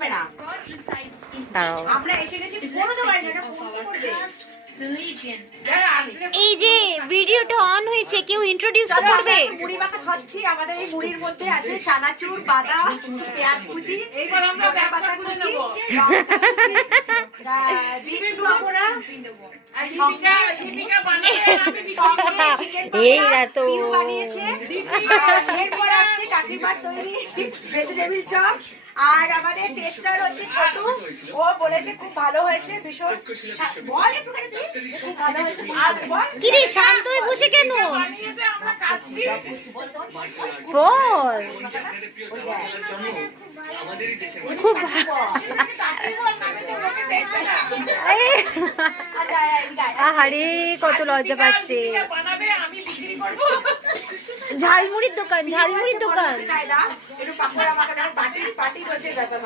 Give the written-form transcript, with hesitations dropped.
আসবে না। দাঁড়াও, আমরা এসে গেছি, বলতে পারি না, এটা ফোন করবে। এই যে ভিডিওটা অন হয়েছে, কেউ ইন্ট্রোডিউস চলো, আমরা করবে? একটু মুড়ি মাখা খাচ্ছি। আমাদের এই মুড়ির মধ্যে আছে চানাচুর, বাদাম, পেঁয়াজ কুচি, ধনে পাতা কুচি, লঙ্কা কুচি, বিট পকোড়া, এইরা তো বানিয়েছে। এরপর আসছে কাকিমার তৈরি ভেজিটেবিল চপ। আর আমাদের টেস্টার হচ্ছে ছোটু, ও বলেছে খুব ভালো হয়েছে, ভীষণ। বল একটুখানি তুই, খুব ভালো হয়েছে, বল। কিরে শান্ত হয়ে বসে কেন? বল। খুব আহারে, কত লজ্জা পাচ্ছে। ঝালমুড়ির দোকান, ঝালমুড়ির দোকান। একটু পাকোড়া মাখা, পার্টি রয়েছে ব্যাপার।